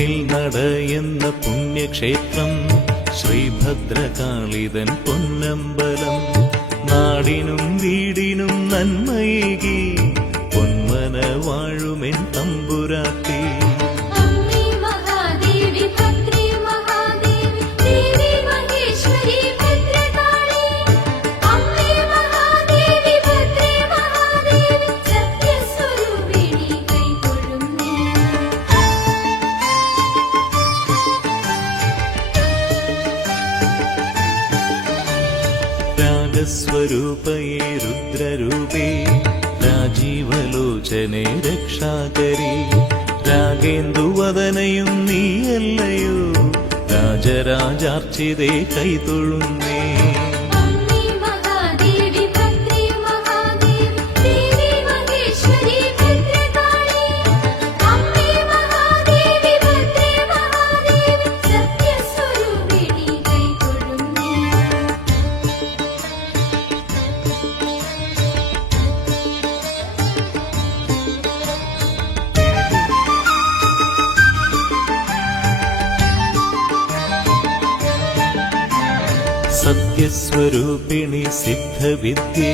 നാട്ടിൽ നടയെന്ന പുണ്യക്ഷേത്രം ശ്രീഭദ്രകാളിതൻ പൊന്നമ്പലം നാടിനും വീടിനും നന്മയേകി പൊന്മന വാഴുമെൻ തമ്പുരാട്ടി. സ്വരൂപയേ രുദ്രരൂപേ രാജീവലോചനെ രക്ഷാകരി രാഗേന്ദുവദനയും നീയല്ലയോ രാജരാജാർച്ചിതേ കൈതൊഴുന്നേ. സത്യസ്വരൂപിണി സിദ്ധവിദ്യേ